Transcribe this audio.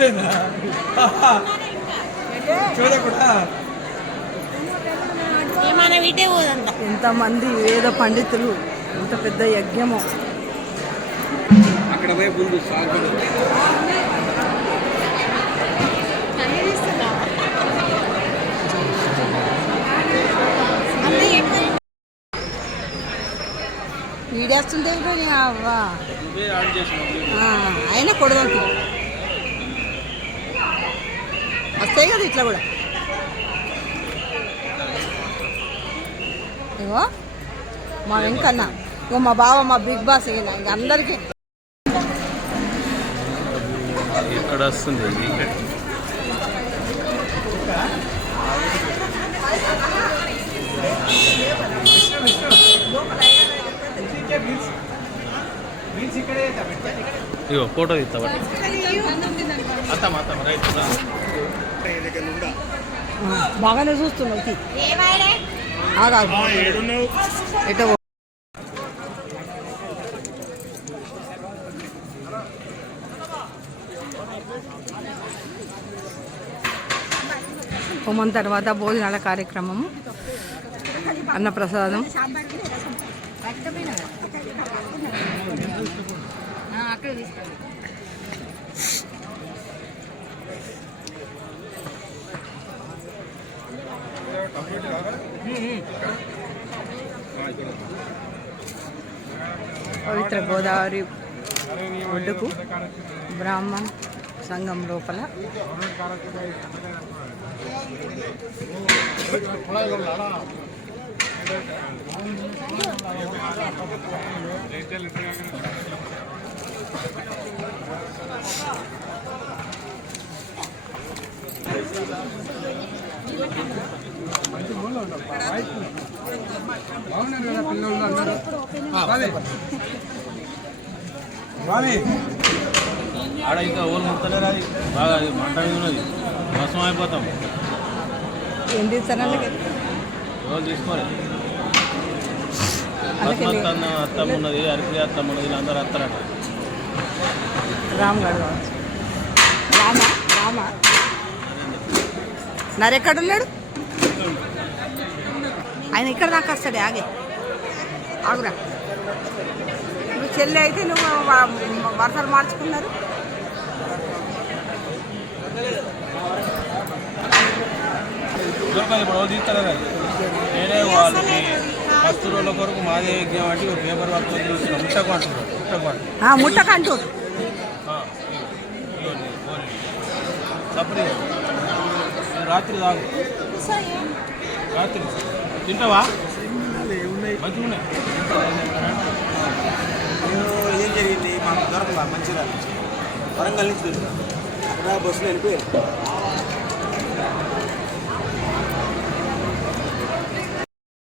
అంతేనా చూడకుండా ఎంతమంది వేద పండితులు, ఎంత పెద్ద యజ్ఞము. అక్కడ పోయి ముందు వీడేస్తుంటే అవ్వా అయినా కొడదాం వస్తాయి కదా ఇట్లా కూడా. ఇగో మా వెంకన్న, ఇగో మా బావ, మా బిగ్ బాస్, ఇంక అందరికీ ఇక్కడ వస్తుంది. ఇగో ఫోటో తీస్తా బాగానే చూస్తున్నావు. ఎటో హోమం తర్వాత భోజనాల కార్యక్రమము, అన్నప్రసాదం. పవిత్ర గోదావరి ఒడ్డుకు బ్రాహ్మణ్ సంఘం లోపల ఆడ ఇంకా ఊరు ముట్టలేరు, అది బాగా మంట మీద ఉన్నది, మోసం అయిపోతాం. ఏం తీస్తానండి రోజు తీసుకోవాలి. అత్తమ్మ ఉన్నది, అరికి అత్తమ్మ ఉన్నది, వీళ్ళందరూ వస్తారట. రామ్ గడు కావచ్చు. రామా నరెక్కడున్నాడు? ఆయన ఇక్కడ దాకా వస్తాడే. ఆగురా. నువ్వు చెల్లి అయితే నువ్వు వరుసలు మార్చుకున్నారు. రోజు తీస్తారు కదా, నేనే వాళ్ళకి ఫస్ట్ రోజుల కొరకు మాదే యజ్ఞం అంటే పేపర్ వర్క్ చూసిన ముట్టకు అంటున్నారు. ముట్టకంటూ సపరేట్ రాత్రి తాగు, రాత్రి తింటావా? మంచిగా ఉన్నాయి. ఏం జరిగింది మాకు దొరకలా, మంచిగా వరంగల్ నుంచి అక్కడ బస్సులో వెళ్ళిపోయారు.